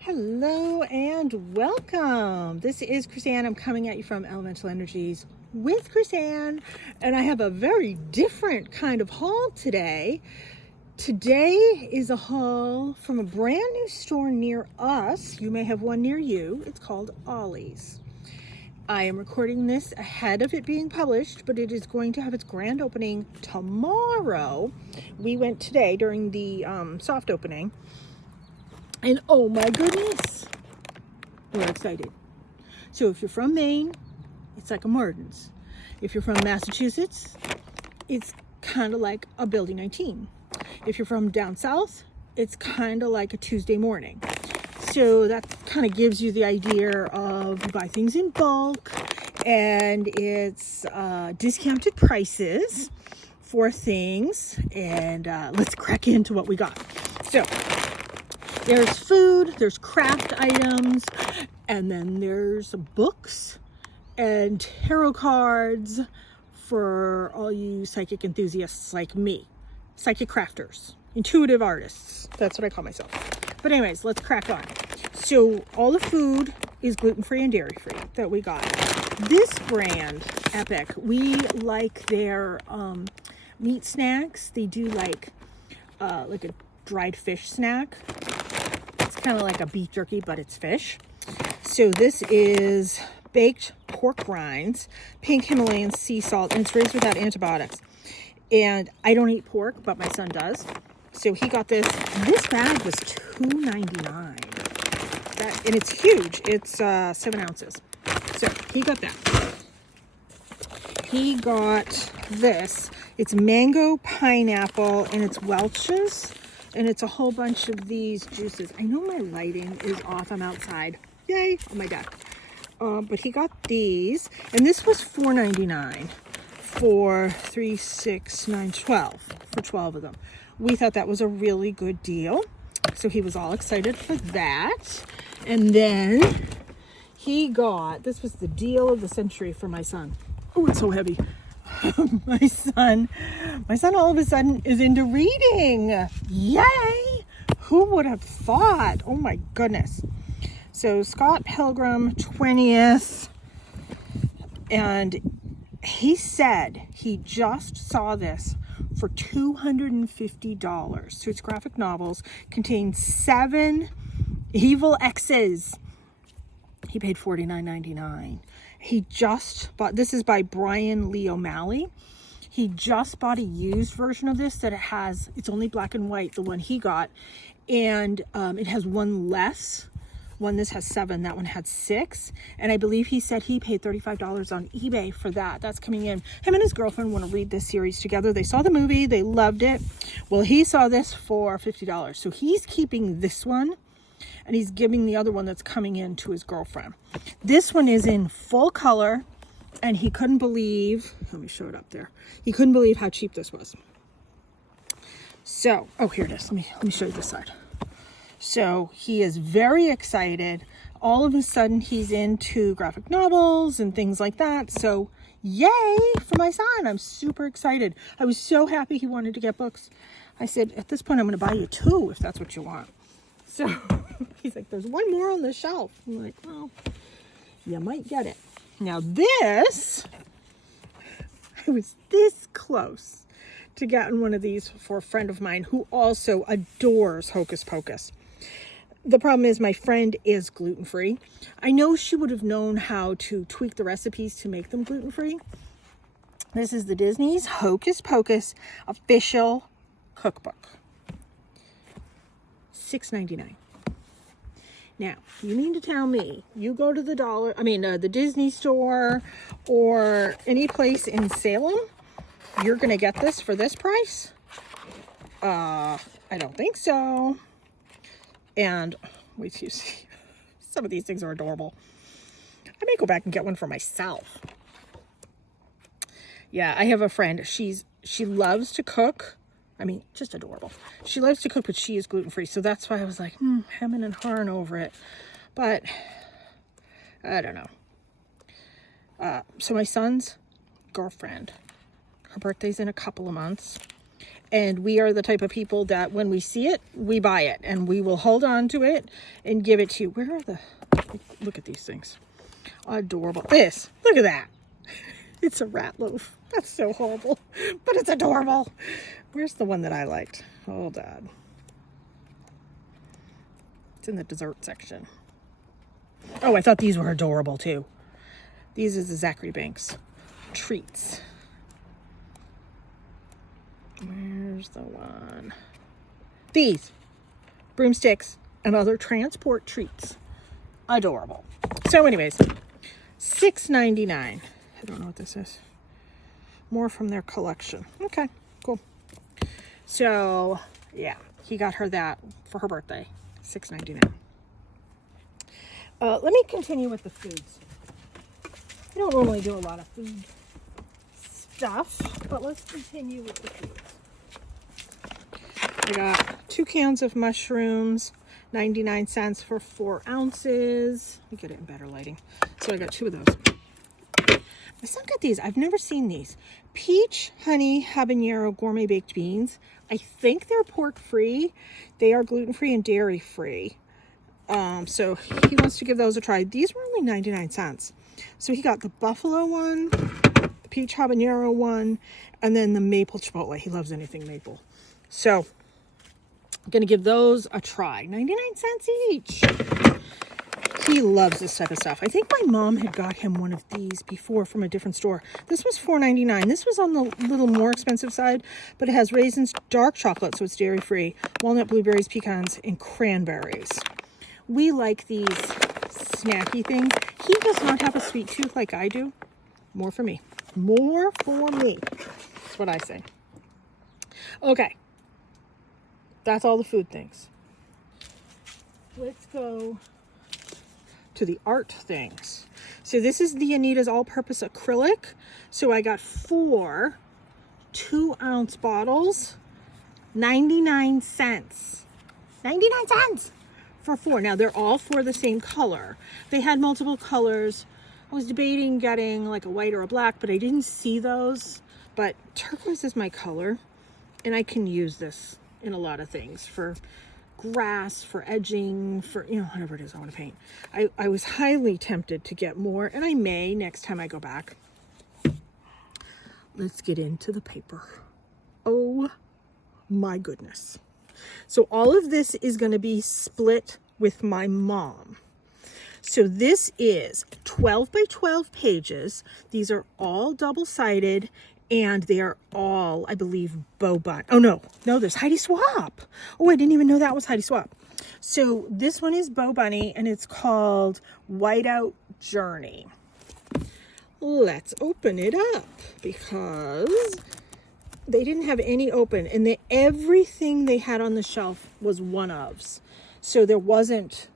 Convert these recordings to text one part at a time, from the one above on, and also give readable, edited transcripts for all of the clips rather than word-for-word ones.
Hello and welcome. This is Chrisanne. I'm coming at you from Elemental Energies with Chrisanne, and I have a very different kind of haul today. Today is a haul from a brand new store near us. You may have one near you. It's called Ollie's. I am recording this ahead of it being published, but it is going to have its grand opening tomorrow. We went today during the soft opening. And oh my goodness, we're excited. So if you're from Maine, it's like a Martin's. If you're from Massachusetts, it's kind of like a Building 19. If you're from down south, it's kind of like a Tuesday morning. So that kind of gives you the idea of you buy things in bulk, and it's discounted prices for things. And let's crack into what we got. So there's food, there's craft items, and then there's books and tarot cards for all you psychic enthusiasts like me. Psychic crafters, intuitive artists. That's what I call myself. But anyways, let's crack on. So all the food is gluten-free and dairy-free that we got. This brand, Epic, we like their meat snacks. They do like a dried fish snack. Kind of like a beef jerky, but it's fish. So this is baked pork rinds, pink Himalayan sea salt, and it's raised without antibiotics. And I don't eat pork, but my son does. So he got this. This bag was $2.99. And it's huge. It's 7 ounces. So he got that. He got this. It's mango, pineapple, and it's Welch's. And it's a whole bunch of these juices. I know my lighting is off. I'm outside. Yay, on my deck. But he got these. And this was $4.99 for 3, 6, 9, 12. For 12 of them. We thought that was a really good deal. So he was all excited for that. And then he got, this was the deal of the century for my son. Oh, it's so heavy. my son all of a sudden is into reading. Yay! Who would have thought? Oh my goodness. So Scott Pilgrim 20th, and he said he just saw this for $250. So it's graphic novels, contains 7 evil exes. He paid $49.99. He just bought, this is by Brian Lee O'Malley. He just bought a used version of this that it's only black and white, the one he got. And it has one less. This has 7, that one had 6. And I believe he said he paid $35 on eBay for that. That's coming in. Him and his girlfriend want to read this series together. They saw the movie, they loved it. Well, he saw this for $50. So he's keeping this one. And he's giving the other one that's coming in to his girlfriend. This one is in full color, and he couldn't believe, let me show it up there. He couldn't believe how cheap this was. So, oh, here it is. Let me show you this side. So he is very excited. All of a sudden, he's into graphic novels and things like that. So, yay for my son. I'm super excited. I was so happy he wanted to get books. I said, at this point, I'm going to buy you 2 if that's what you want. So he's like, there's one more on the shelf. I'm like, well, you might get it. Now this, I was this close to getting one of these for a friend of mine who also adores Hocus Pocus. The problem is my friend is gluten-free. I know she would have known how to tweak the recipes to make them gluten-free. This is the Disney's Hocus Pocus official cookbook. $6.99. Now, you mean to tell me you go to the Disney store or any place in Salem, you're going to get this for this price? I don't think so. And wait till you see. Some of these things are adorable. I may go back and get one for myself. Yeah, I have a friend. She loves to cook. I mean, just adorable. She loves to cook, but she is gluten-free. So that's why I was like, hemming and hawing over it. But, I don't know. So my son's girlfriend, her birthday's in a couple of months. And we are the type of people that when we see it, we buy it. And we will hold on to it and give it to you. Where are the... Look at these things. Adorable. This. Look at that. It's a rat loaf. That's so horrible. But it's adorable. Where's the one that I liked? Hold on. It's in the dessert section. Oh, I thought these were adorable too. These is the Zachary Banks treats. Where's the one? These broomsticks and other transport treats. Adorable. So anyways, $6.99. I don't know what this is. More from their collection. Okay, cool. So yeah, he got her that for her birthday. $6.99. Let me continue with the foods. I don't normally do a lot of food stuff, but let's continue with the foods. I got 2 cans of mushrooms, 99 cents for 4 ounces. Let me get it in better lighting. So I got 2 of those. My son got these. I've never seen these. Peach honey habanero gourmet baked beans. I think they're pork free. They are gluten free and dairy free. So he wants to give those a try. These were only 99 cents. So he got the buffalo one, the peach habanero one, and then the maple chipotle. He loves anything maple. So I'm going to give those a try. 99 cents each. He loves this type of stuff. I think my mom had got him one of these before from a different store. This was $4.99. This was on the little more expensive side, but it has raisins, dark chocolate, so it's dairy free, walnut, blueberries, pecans, and cranberries. We like these snacky things. He does not have a sweet tooth like I do. More for me. More for me. That's what I say. Okay. That's all the food things. Let's go to the art things. So this is the Anita's all-purpose acrylic. So I got 4 2-ounce bottles, 99 cents. 99 cents for 4. Now they're all for the same color. They had multiple colors. I was debating getting like a white or a black, but I didn't see those. But turquoise is my color, and I can use this in a lot of things, for grass, for edging, for, you know, whatever it is I want to paint. I was highly tempted to get more, and I may next time I go back. Let's get into the paper. Oh my goodness. So all of this is going to be split with my mom. So this is 12 by 12 pages. These are all double-sided, and they are all, I believe, Bow Bunny. Oh, no, there's Heidi Swap. Oh, I didn't even know that was Heidi Swap. So this one is Bow Bunny, and it's called Whiteout Journey. Let's open it up, because they didn't have any open, and everything they had on the shelf was one-ofs. So there wasn't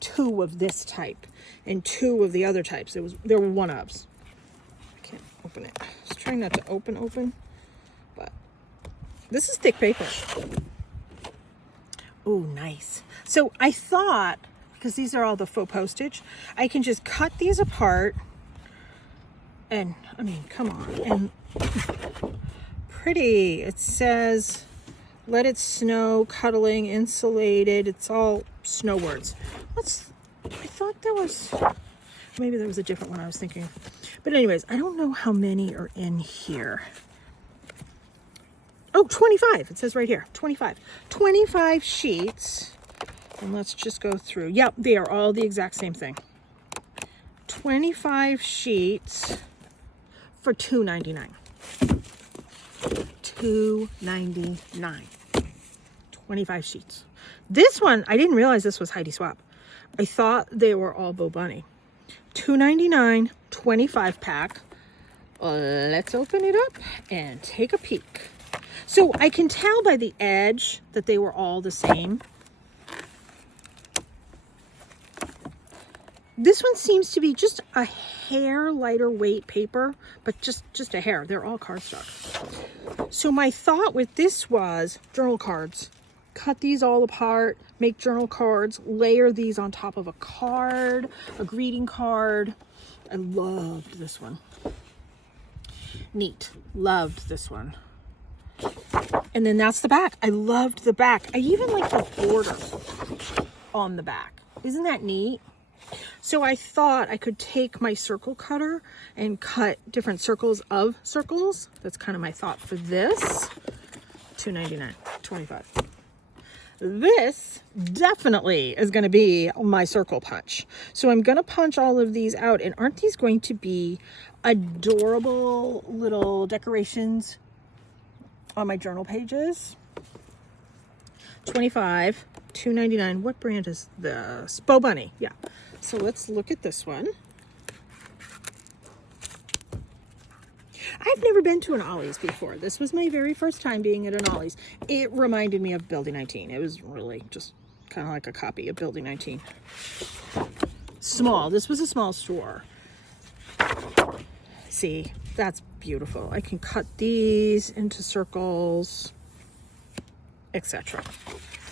2 of this type and 2 of the other types. There were one-ofs. I can't open it. Just trying not to open, but this is thick paper. Oh, nice. So I thought, because these are all the faux postage, I can just cut these apart, and I mean, come on, and pretty. It says, let it snow, cuddling, insulated. It's all snow words. I thought there was, maybe there was a different one I was thinking. But anyways, I don't know how many are in here. Oh, 25. It says right here, 25. 25 sheets. And let's just go through. Yep, they are all the exact same thing. 25 sheets for $2.99. $2.99. 25 sheets. This one, I didn't realize this was Heidi Swap. I thought they were all Bow Bunny. $2.99, 25 pack. Let's open it up and take a peek. So I can tell by the edge that they were all the same. This one seems to be just a hair lighter weight paper, but just a hair. They're all cardstock. So my thought with this was journal cards. Cut these all apart, make journal cards, layer these on top of a card, a greeting card. I loved this one. Neat. Loved this one. And then that's the back. I loved the back. I even like the border on the back. Isn't that neat? So I thought I could take my circle cutter and cut different circles of circles. That's kind of my thought for this. $2.99, $25. This definitely is going to be my circle punch. So I'm going to punch all of these out. And aren't these going to be adorable little decorations on my journal pages? $25, $2.99. What brand is this? Bo Bunny. Yeah. So let's look at this one. I've never been to an Ollie's before. This was my very first time being at an Ollie's. It reminded me of Building 19. It was really just kind of like a copy of Building 19. Small. This was a small store. See, that's beautiful. I can cut these into circles, etc.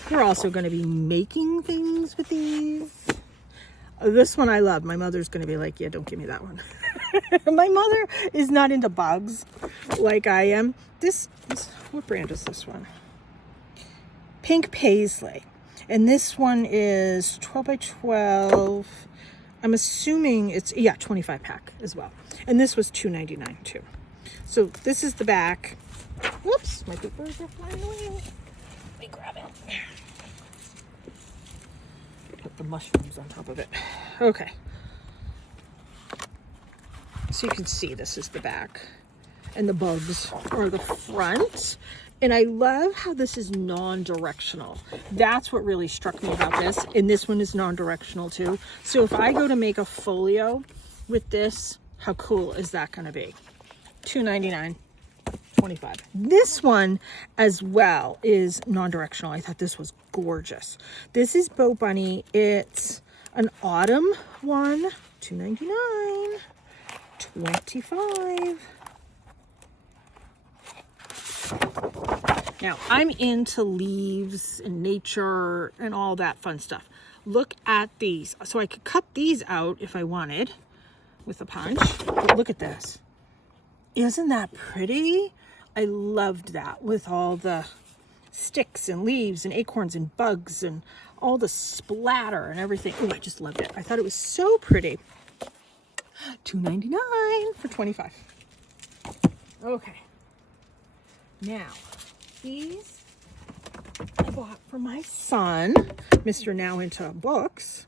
We're also going to be making things with these. This one I love. My mother's going to be like, yeah, don't give me that one. My mother is not into bugs like I am. What brand is this one? Pink Paisley. And this one is 12 by 12. I'm assuming it's, yeah, 25 pack as well. And this was $2.99 too. So this is the back. Whoops, my papers are flying away. Let me grab it. Put the mushrooms on top of it. Okay. So you can see this is the back. And the bugs are the front. And I love how this is non-directional. That's what really struck me about this. And this one is non-directional too. So if I go to make a folio with this, how cool is that going to be? $2.99, $25. This one as well is non-directional. I thought this was gorgeous. This is Bo Bunny. It's an autumn one. $2.99, $25. Now, I'm into leaves and nature and all that fun stuff. Look at these. So I could cut these out if I wanted with a punch. But look at this. Isn't that pretty? I loved that with all the sticks and leaves and acorns and bugs and all the splatter and everything. Oh, I just loved it. I thought it was so pretty. $2.99 for $25. Okay. Now, these I bought for my son, Mr. Now Into Books.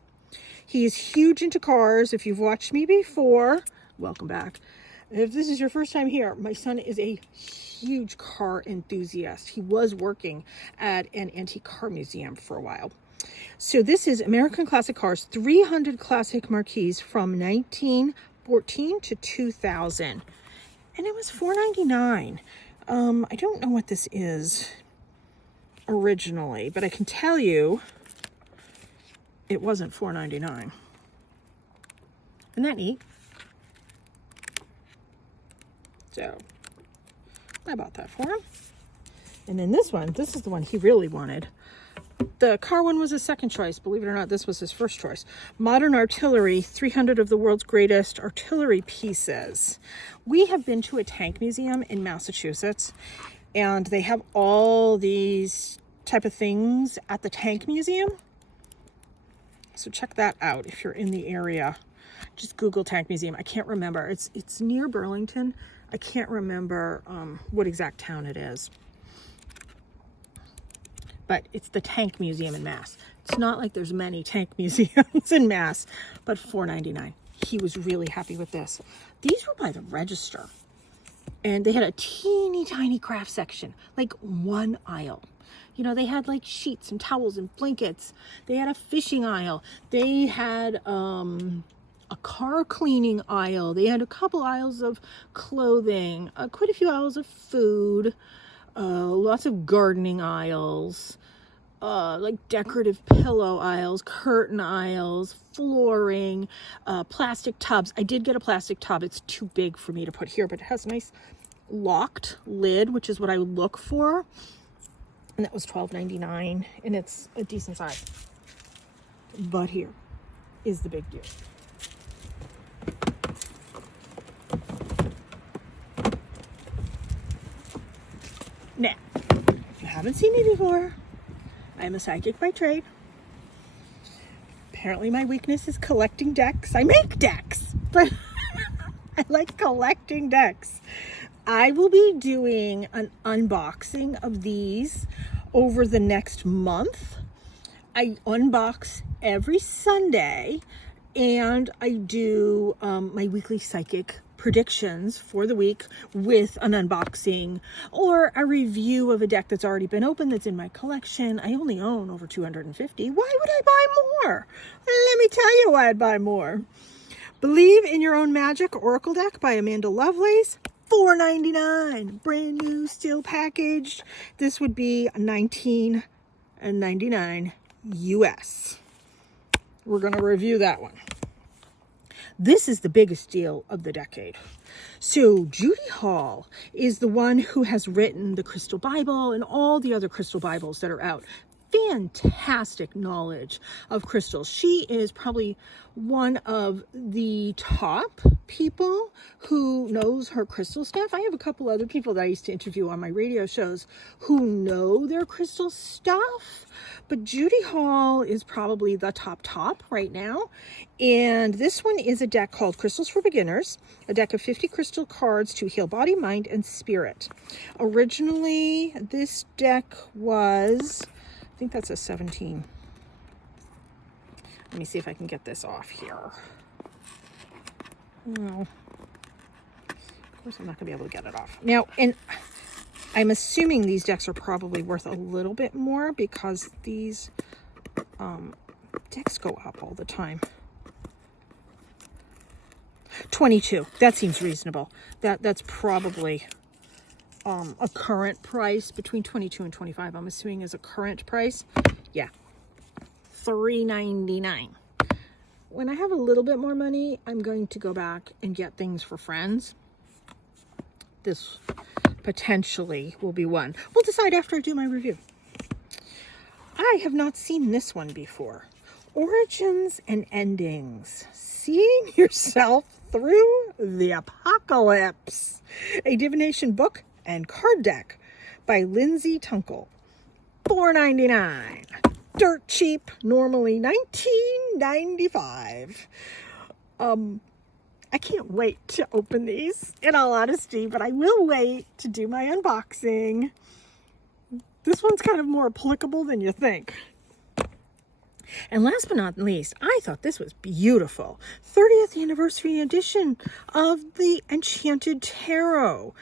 He is huge into cars. If you've watched me before, welcome back. If this is your first time here, my son is a huge car enthusiast. He was working at an antique car museum for a while. So this is American Classic Cars, 300 classic marquees from 1914 to 2000. And it was $4.99. I don't know what this is originally, but I can tell you it wasn't $4.99. Isn't that neat? So I bought that for him. And then this is the one he really wanted. The car one was his second choice. Believe it or not, this was his first choice. Modern Artillery, 300 of the world's greatest artillery pieces. We have been to a tank museum in Massachusetts, and they have all these type of things at the tank museum. So check that out if you're in the area. Just Google tank museum. I can't remember. It's near Burlington. I can't remember what exact town it is. But it's the tank museum in Mass. It's not like there's many tank museums in Mass, but $4.99. He was really happy with this. These were by the register, and they had a teeny tiny craft section, like one aisle. You know, they had like sheets and towels and blankets. They had a fishing aisle. They had a car cleaning aisle. They had a couple aisles of clothing, quite a few aisles of food. Lots of gardening aisles, like decorative pillow aisles, curtain aisles, flooring, plastic tubs. I did get a plastic tub. It's too big for me to put here, but it has a nice locked lid, which is what I would look for. And that was $12.99, and it's a decent size. But here is the big deal. Now, haven't seen me before, I'm a psychic by trade. Apparently my weakness is collecting decks. I make decks, but I like collecting decks. I will be doing an unboxing of these over the next month. I unbox every Sunday, and I do my weekly psychic predictions for the week with an unboxing or a review of a deck that's already been opened that's in my collection. I only own over 250. Why would I buy more? Let me tell you why I'd buy more. Believe in Your Own Magic Oracle Deck by Amanda Lovelace. $4.99, brand new, still packaged. This would be $19.99 US. We're going to review that one. This is the biggest deal of the decade. So Judy Hall is the one who has written the Crystal Bible and all the other crystal Bibles that are out. Fantastic knowledge of crystals. She is probably one of the top people who knows her crystal stuff. I have a couple other people that I used to interview on my radio shows who know their crystal stuff, but Judy Hall is probably the top right now. And this one is a deck called Crystals for Beginners, a deck of 50 crystal cards to heal body, mind, and spirit. Originally, this deck was, I think that's a 17. Let me see if I can get this off here. No. Of course, I'm not going to be able to get it off. Now, and I'm assuming these decks are probably worth a little bit more because these decks go up all the time. 22. That seems reasonable. That's probably a current price between 22 and 25. I'm assuming is a current price. Yeah. $3.99. When I have a little bit more money, I'm going to go back and get things for friends. This potentially will be one. We'll decide after I do my review. I have not seen this one before. Origins and Endings. Seeing yourself through the apocalypse. A divination book and card deck by Lindsay Tunkel. $4.99. Dirt cheap, normally $19.95. I can't wait to open these, in all honesty, but I will wait to do my unboxing. This one's kind of more applicable than you think. And last but not least, I thought this was beautiful. 30th anniversary edition of the Enchanted Tarot.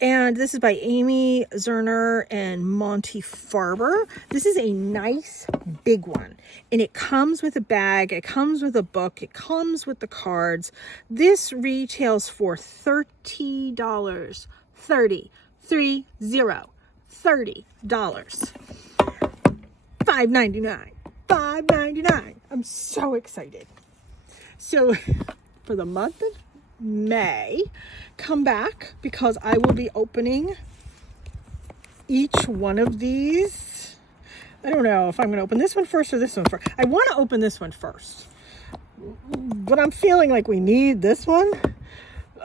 And this is by Amy Zerner and Monty Farber. This is a nice big one. And it comes with a bag, it comes with a book, it comes with the cards. This retails for $30. $30. $30. $5.99. $5.99. I'm so excited. So for the month of May, come back because I will be opening each one of these. I don't know if I'm going to open this one first or this one first. I want to open this one first, but I'm feeling like we need this one.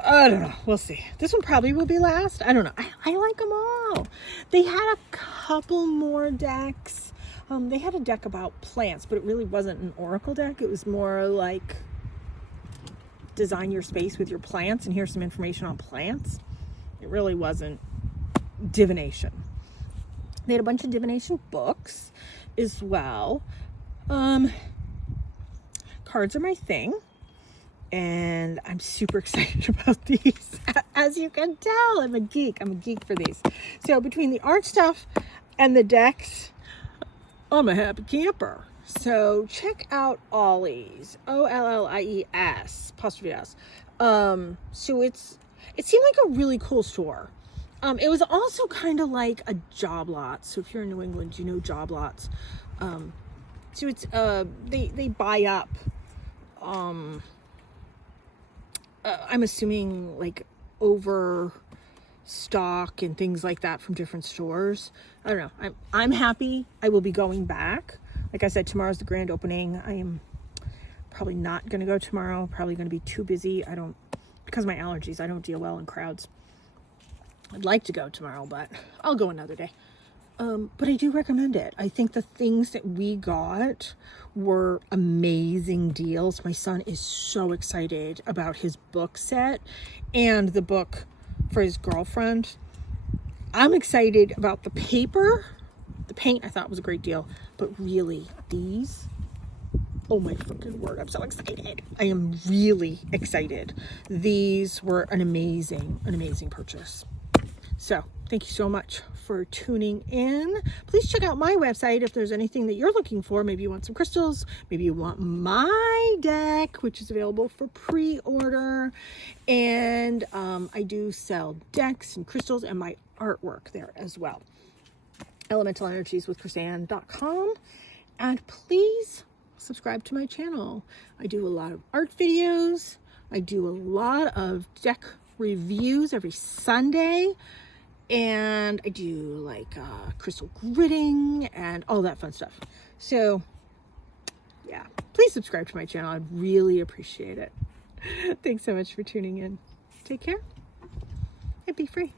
I don't know. We'll see. This one probably will be last. I don't know. I like them all. They had a couple more decks. They had a deck about plants, but it really wasn't an oracle deck. It was more like design your space with your plants and here's some information on plants. It really wasn't divination. They had a bunch of divination books as well. Cards are my thing, and I'm super excited about these. As you can tell, I'm a geek for these. So between the art stuff and the decks, I'm a happy camper. So check out Ollie's, Ollies, apostrophe S. So it seemed like a really cool store. It was also kind of like a Job Lot. So if you're in New England, you know Job Lots. So it's they buy up. I'm assuming like overstock and things like that from different stores. I don't know. I'm happy. I will be going back. Like I said, tomorrow's the grand opening. I am probably not going to go tomorrow. Probably going to be too busy. Because of my allergies, I don't deal well in crowds. I'd like to go tomorrow, but I'll go another day. But I do recommend it. I think the things that we got were amazing deals. My son is so excited about his book set and the book for his girlfriend. I'm excited about the paper. The paint I thought was a great deal, but really these, oh my freaking word, I'm so excited. I am really excited. These were an amazing purchase. So thank you so much for tuning in. Please check out my website if there's anything that you're looking for. Maybe you want some crystals. Maybe you want my deck, which is available for pre-order. And I do sell decks and crystals and my artwork there as well. elementalenergieswithchrisanne.com. And please subscribe to my channel. I do a lot of art videos. I do a lot of deck reviews every Sunday. And I do like crystal gridding and all that fun stuff. So yeah, please subscribe to my channel. I'd really appreciate it. Thanks so much for tuning in. Take care and be free.